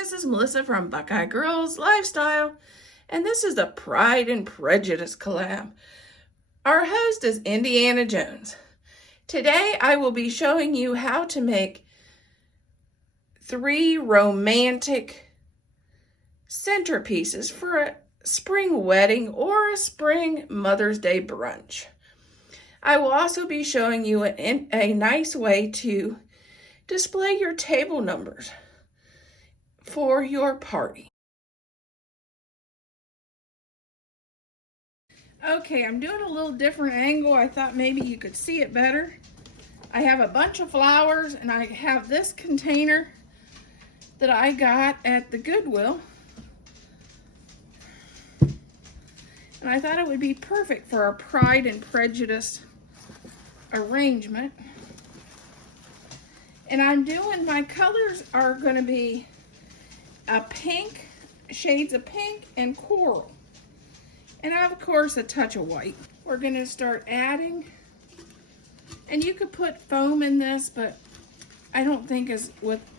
this is Melissa from Buckeye Girls Lifestyle, and this is the Pride and Prejudice collab. Our host is Indiana Jones. Today I will be showing you how to make 3 romantic centerpieces for a spring wedding or a spring Mother's Day brunch. I will also be showing you a nice way to display your table numbers for your party. Okay, I'm doing a little different angle. I thought maybe you could see it better. I have a bunch of flowers and I have this container that I got at the Goodwill. And I thought it would be perfect for a Pride and Prejudice arrangement. And my colors are going to be a pink, shades of pink and coral. And of course a touch of white. We're going to start adding, and you could put foam in this, but I don't think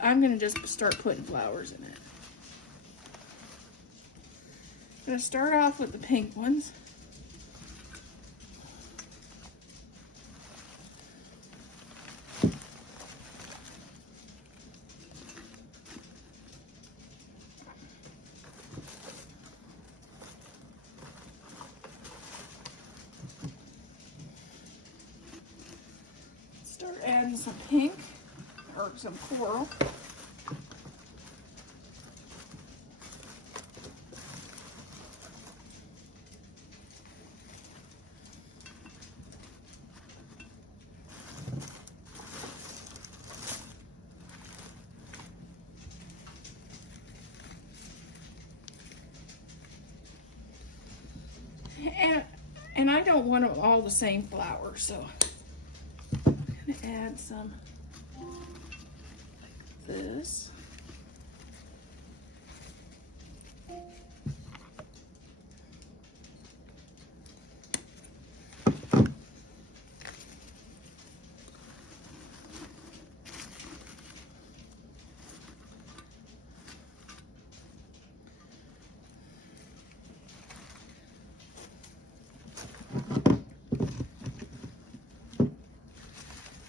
I'm going to just start putting flowers in it. I'm going to start off with the pink ones. Start adding some pink or some coral. And I don't want them all the same flowers, so I'm going to add some like this.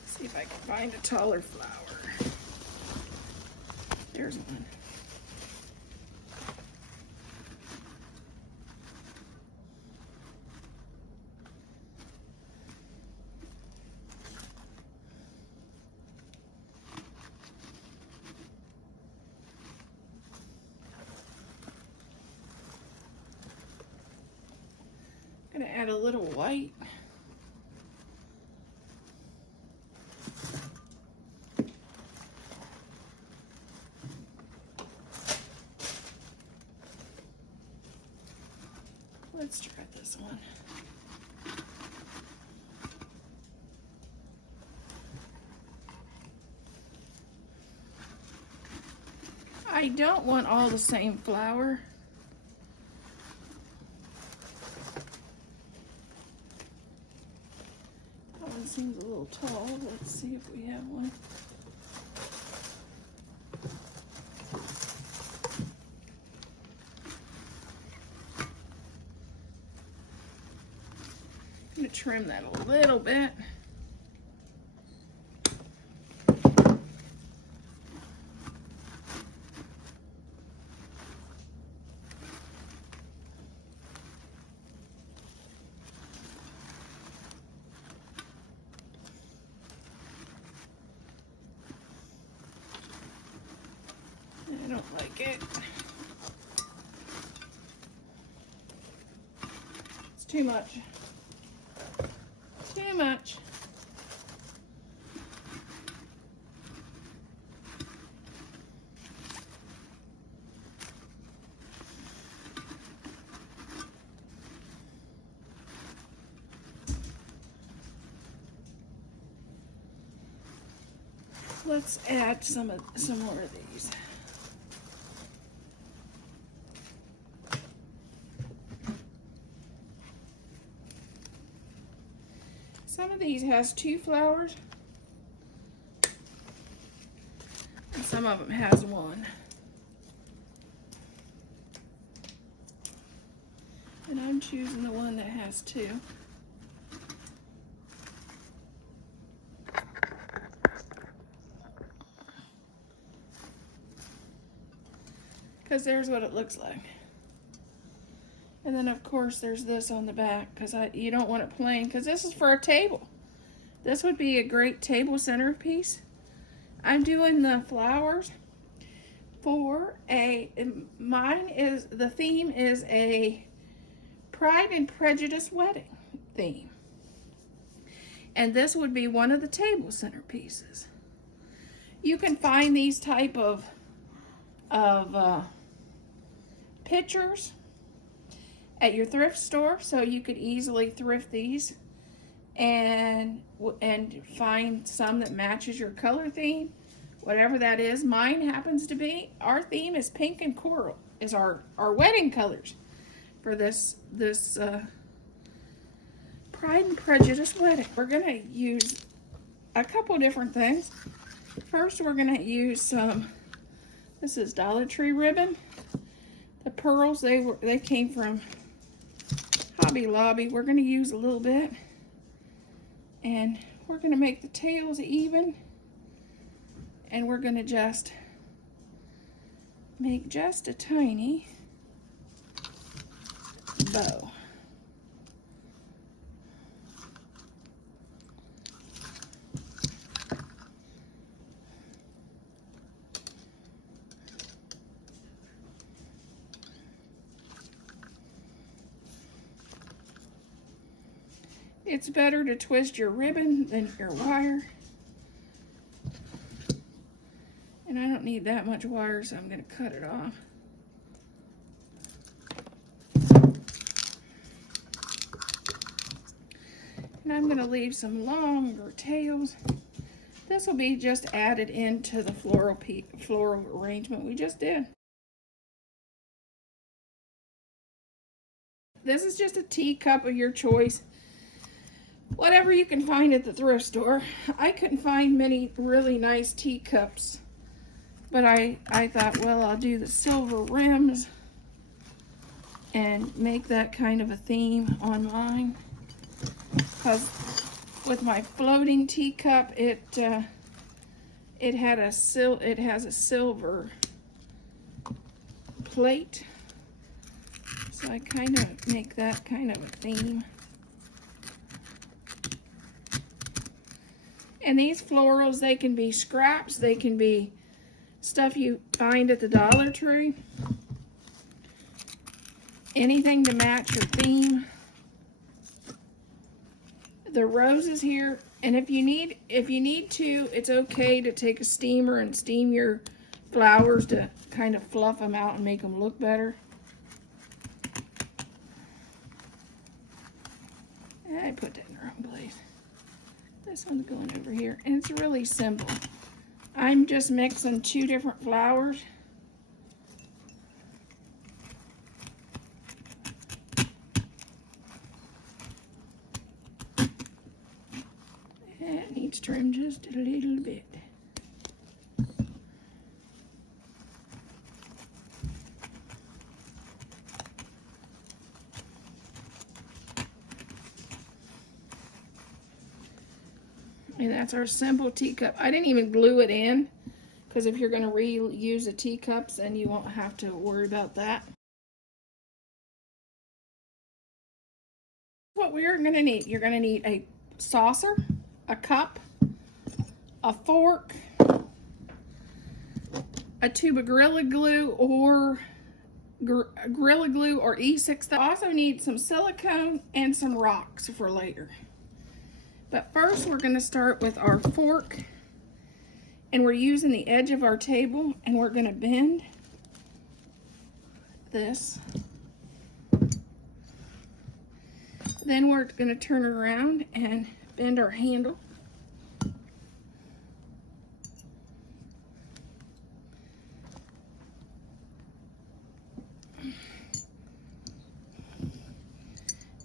See if I can find a taller flower. There's one. I'm going to add a little white. Let's try this one. I don't want all the same flower. That one seems a little tall. Let's see if we have one. I'm going to trim that a little bit. I don't like it. It's too much. Too much. Let's add some more of these. Some of these has 2 flowers, and some of them has 1. choosing the one that has two. Because there's what it looks like. And then of course there's this on the back, because you don't want it plain, because this is for a table. This would be a great table centerpiece. I'm doing the flowers for the theme is a Pride and Prejudice wedding theme. And this would be one of the table centerpieces. You can find these type of pictures at your thrift store, so you could easily thrift these and find some that matches your color theme, whatever that is. Mine happens to be, our theme is pink and coral, is our wedding colors for this Pride and Prejudice wedding. We're gonna use a couple different things. First, we're gonna use some, this is Dollar Tree ribbon. The pearls, they came from Hobby Lobby. We're gonna use a little bit, and we're gonna make the tails even, and we're gonna just make just a tiny bow. It's better to twist your ribbon than your wire. And I don't need that much wire, so I'm going to cut it off. And I'm going to leave some longer tails. This will be just added into the floral arrangement we just did. This is just a teacup of your choice. Whatever you can find at the thrift store. I couldn't find many really nice teacups, but I thought, well, I'll do the silver rims and make that kind of a theme on mine. Because with my floating teacup, it has a silver plate, so I kind of make that kind of a theme. And these florals, they can be scraps, they can be stuff you find at the Dollar Tree. Anything to match your theme. The roses here, and if you need to, it's okay to take a steamer and steam your flowers to kind of fluff them out and make them look better. I put that in the wrong place. This one's going over here, and it's really simple. I'm just mixing two different flowers. It needs trim just a little bit. And that's our simple teacup. I didn't even glue it in, because if you're going to reuse the teacups, then you won't have to worry about that. What we're going to need, you're going to need a saucer, a cup, a fork, a tube of Gorilla Glue or E6000. Also need some silicone and some rocks for later. But first we're going to start with our fork, and we're using the edge of our table, and we're going to bend this. Then we're going to turn it around and bend our handle.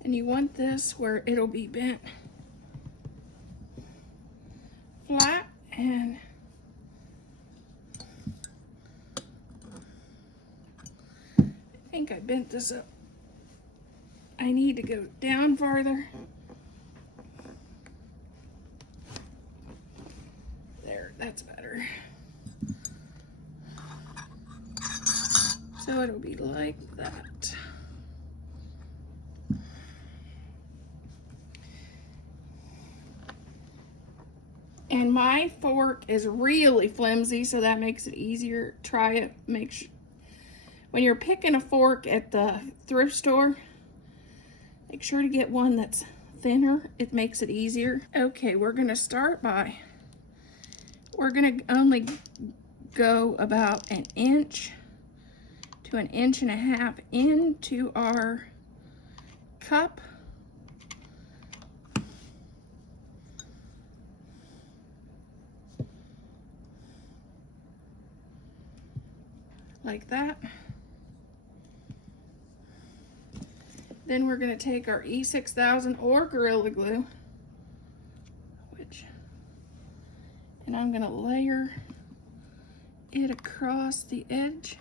And you want this where it'll be bent flat, and I think I bent this up I need to go down farther. There, that's better. So it'll be like that. And my fork is really flimsy, so that makes it easier. Try it. Make sure when you're picking a fork at the thrift store, make sure to get one that's thinner. It makes it easier. Okay, we're gonna start by, we're gonna only go about 1 inch to 1.5 inches into our cup. Like that. Then we're going to take our E6000 or Gorilla Glue, and I'm going to layer it across the edge.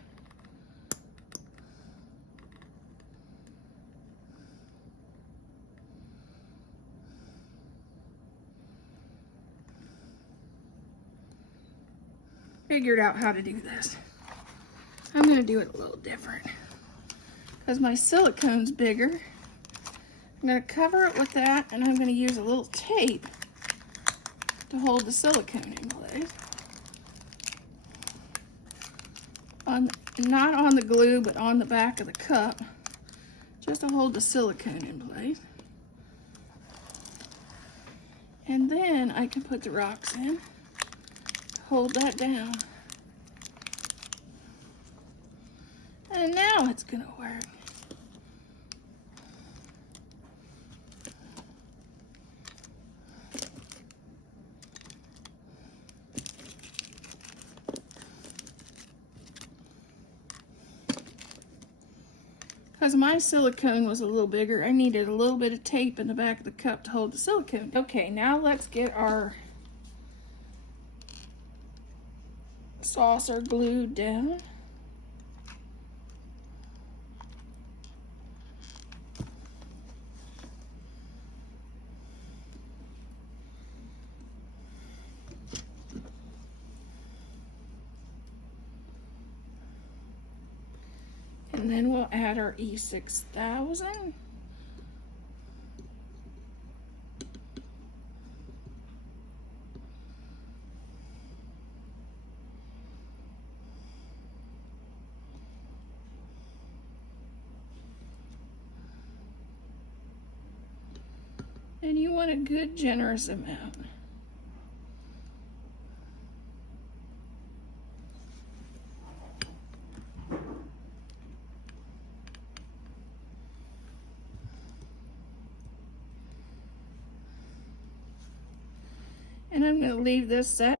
Figured out how to do this. I'm going to do it a little different because my silicone's bigger. I'm going to cover it with that, and I'm going to use a little tape to hold the silicone in place. Not on the glue, but on the back of the cup, just to hold the silicone in place. And then I can put the rocks in, hold that down. And now it's gonna work. Because my silicone was a little bigger, I needed a little bit of tape in the back of the cup to hold the silicone. Okay, now let's get our saucer glued down. And then we'll add our E6000. And you want a good generous amount. And I'm going to leave this set.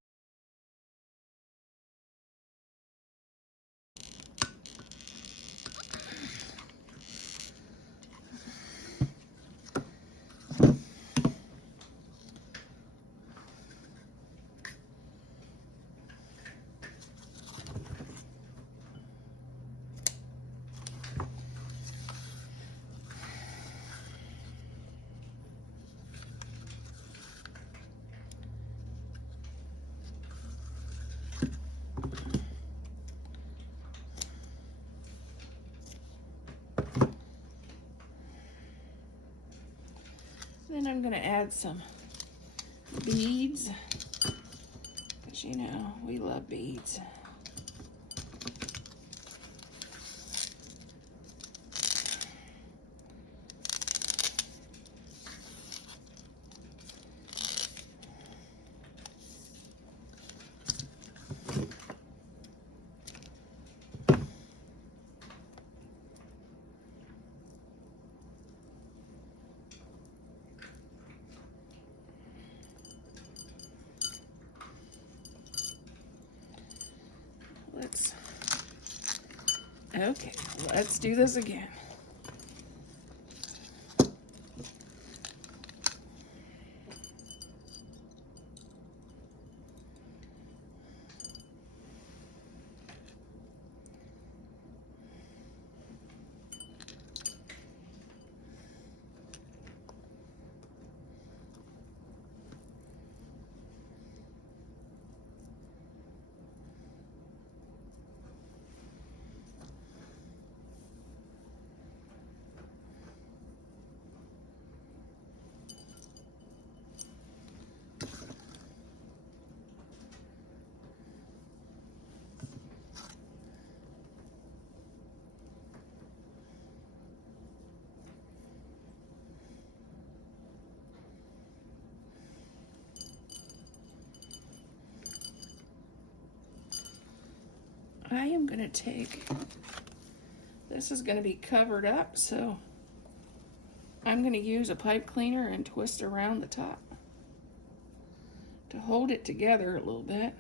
Then I'm going to add some beads, because you know, we love beads. Okay, let's do this again. I'm gonna take, this is gonna be covered up, so I'm gonna use a pipe cleaner and twist around the top to hold it together a little bit.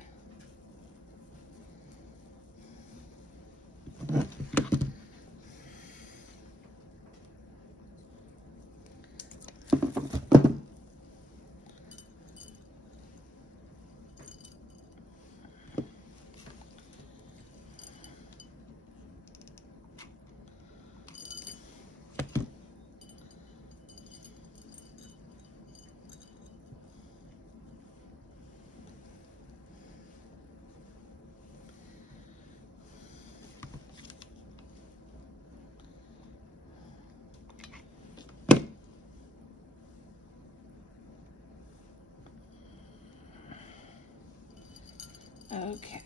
Okay.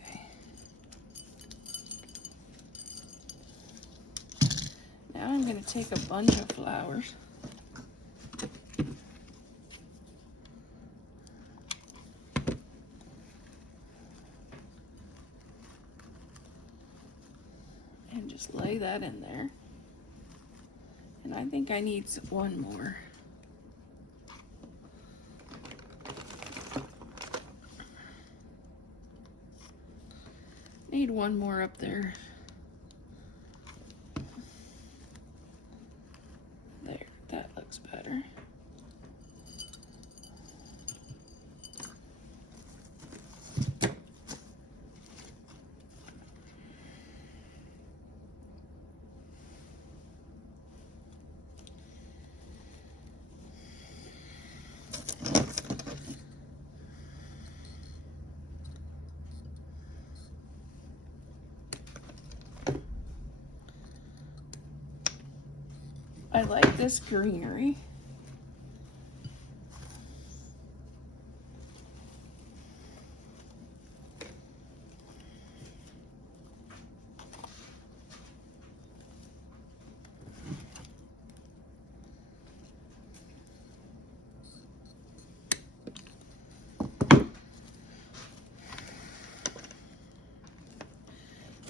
Now I'm going to take a bunch of flowers. And just lay that in there. And I think I need one more. Need one more up there. There, that looks better. I like this greenery.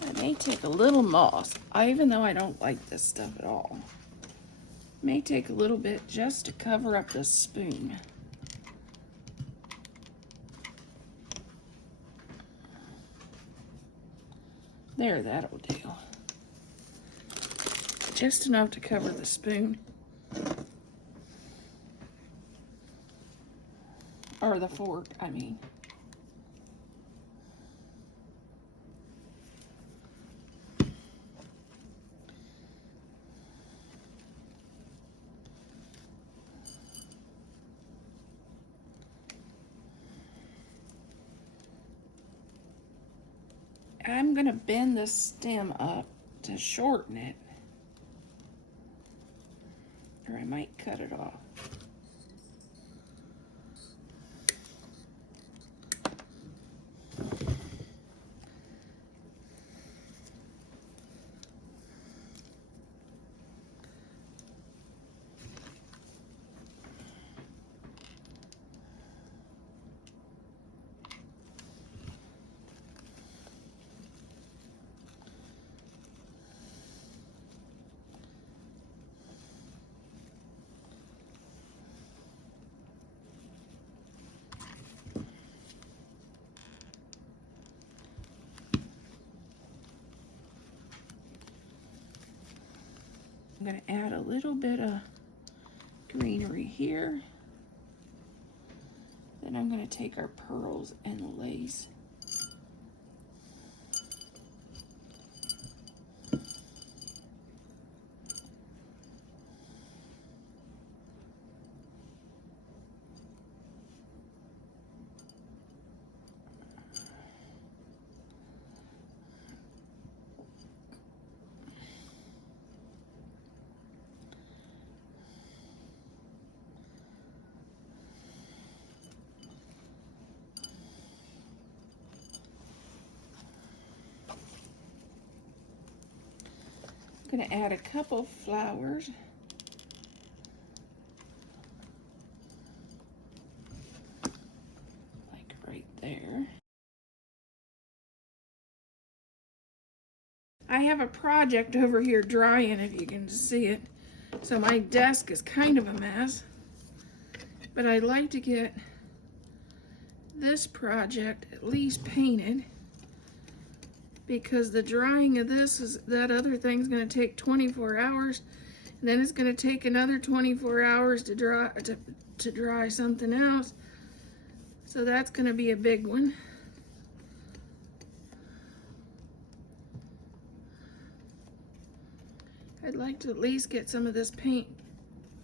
I may take a little moss, even though I don't like this stuff at all. May take a little bit just to cover up the spoon. There, that'll do. Just enough to cover the spoon. Or the fork, I mean. I'm gonna bend this stem up to shorten it. Or I might cut it off. I'm going to add a little bit of greenery here. Then I'm going to take our pearls and lace. I'm going to add a couple flowers. Like right there. have a project over here drying, if you can see it. So my desk is kind of a mess. But I'd like to get this project at least painted, because the drying of that other thing's going to take 24 hours, and then it's going to take another 24 hours to dry something else. So that's going to be a big one. I'd like to at least get some of this paint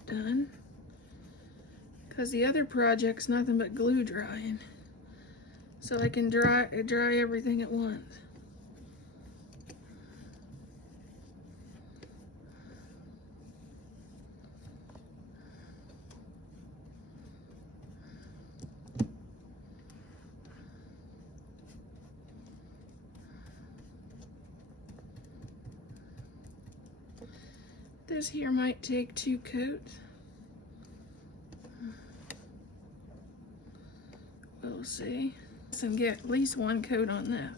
done, because the other project's nothing but glue drying. So I can dry everything at once. This here might take 2 coats. We'll see. And get at least 1 coat on this.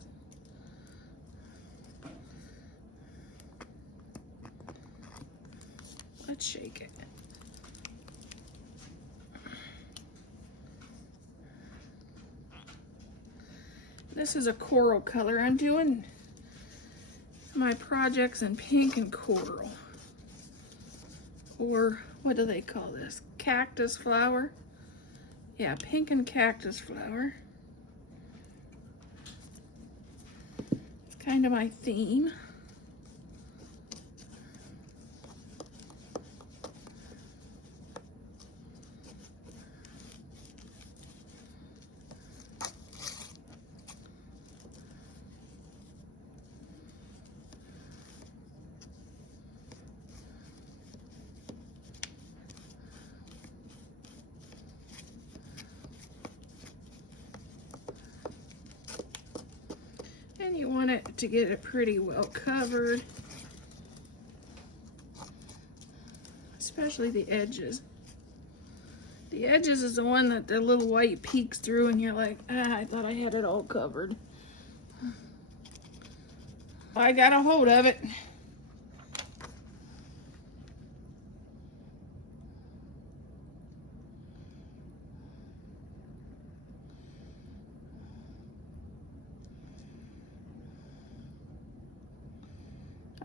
Let's shake it. This is a coral color. I'm doing my projects in pink and coral. Or what do they call this? Cactus flower? Yeah, pink and cactus flower. It's kind of my theme. And you want it to get it pretty well covered, especially the edges. The edges is the one that the little white peeks through and you're like, I thought I had it all covered. I got a hold of it.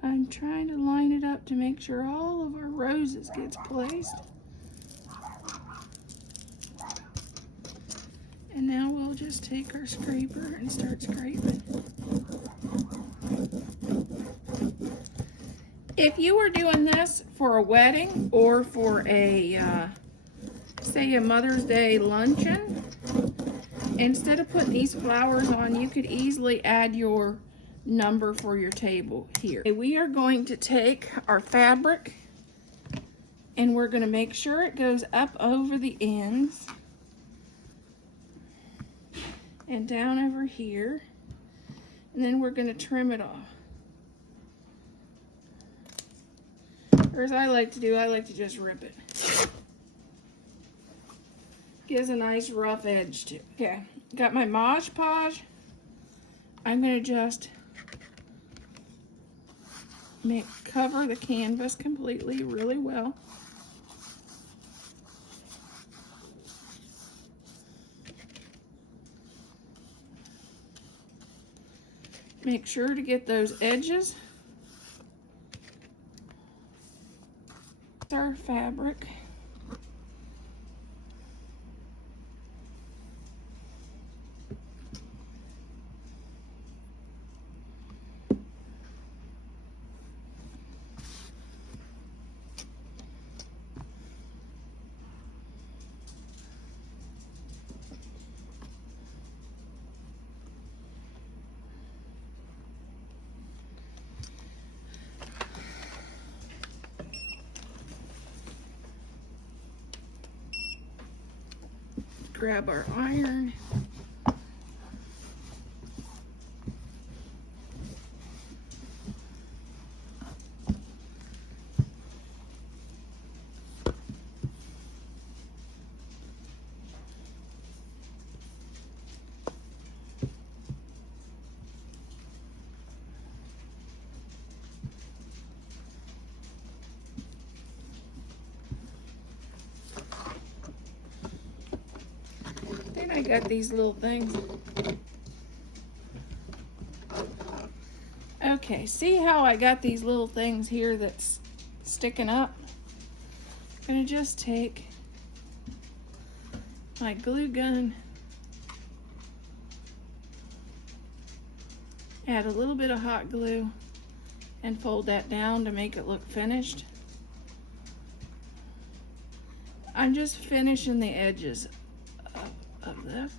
I'm trying to line it up to make sure all of our roses gets placed. And now we'll just take our scraper and start scraping. If you were doing this for a wedding or for a, say a Mother's Day luncheon, instead of putting these flowers on, you could easily add your number for your table here. We are going to take our fabric and we're going to make sure it goes up over the ends and down over here, and then we're going to trim it off. Or as I like to do, I like to just rip it. Gives a nice rough edge to it. Okay, got my Mod Podge. I'm going to just cover the canvas completely really well. Make sure to get those edges. Our fabric. Grab our iron. got these little things. Okay, see how I got these little things here that's sticking up? I'm gonna just take my glue gun, add a little bit of hot glue, and fold that down to make it look finished. I'm just finishing the edges of this.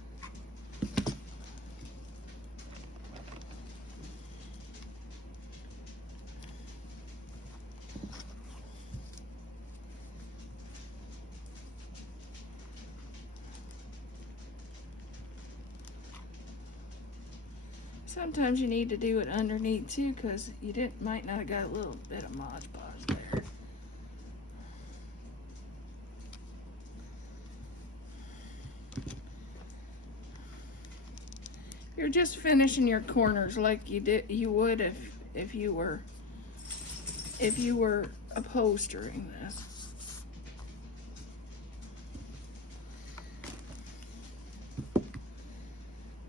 Sometimes you need to do it underneath too, because you might not have got a little bit of Mod Podge there. You're just finishing your corners like you would if you were upholstering this.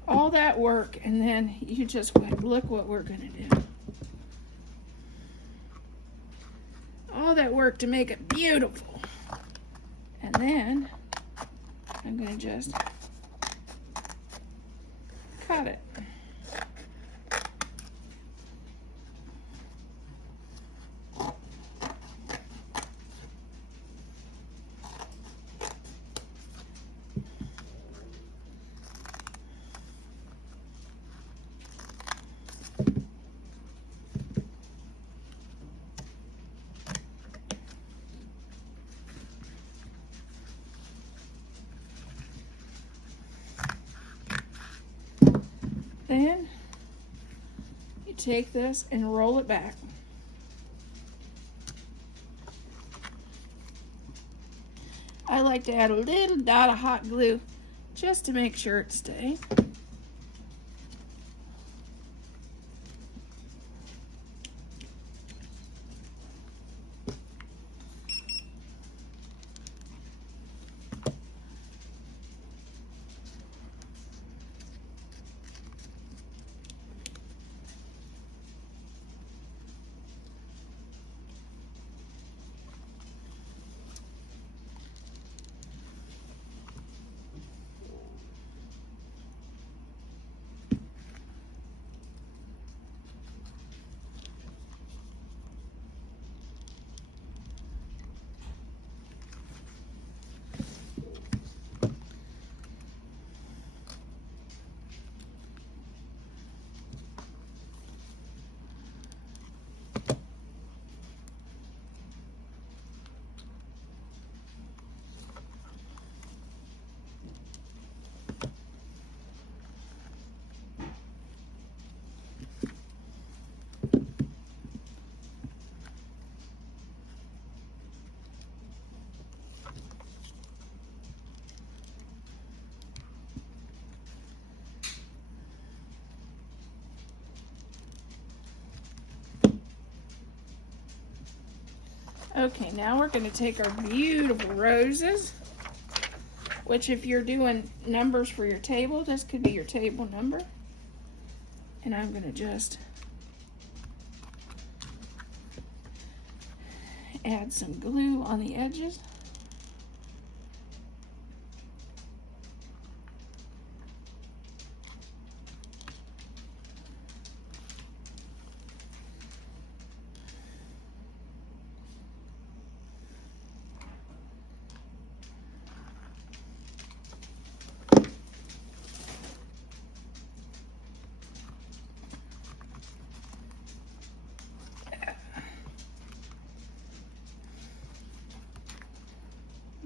All that work, and then you just look what we're gonna do. All that work to make it beautiful. And then I'm gonna just cut it. Then you take this and roll it back. I like to add a little dot of hot glue just to make sure it stays. Okay, now we're going to take our beautiful roses, which if you're doing numbers for your table, this could be your table number. And I'm going to just add some glue on the edges.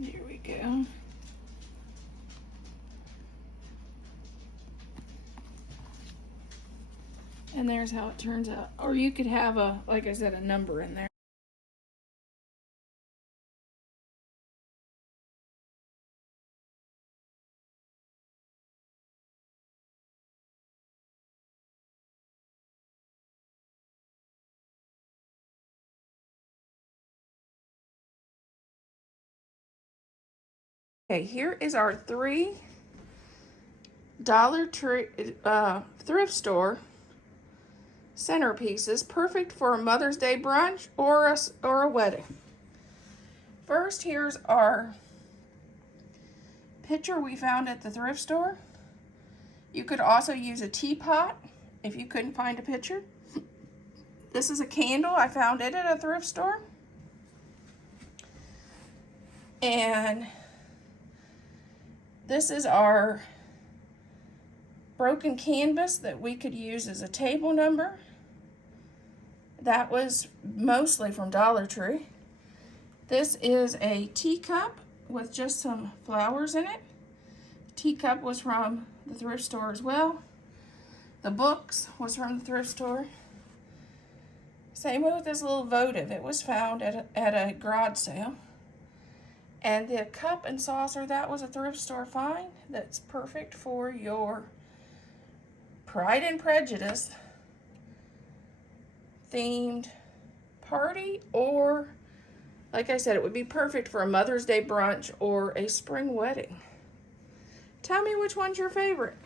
There we go. And there's how it turns out. Or you could have like I said, a number in there. Okay, here is our 3 Dollar Tree thrift store centerpieces, perfect for a Mother's Day brunch or a wedding. First, here's our pitcher we found at the thrift store. You could also use a teapot if you couldn't find a pitcher. This is a candle. I found it at a thrift store. And this is our broken canvas that we could use as a table number. That was mostly from Dollar Tree. This is a teacup with just some flowers in it. The teacup was from the thrift store as well. The books was from the thrift store. Same with this little votive. It was found at a garage sale. And the cup and saucer, that was a thrift store find. That's perfect for your Pride and Prejudice themed party, or like I said, it would be perfect for a Mother's Day brunch or a spring wedding. Tell me which one's your favorite.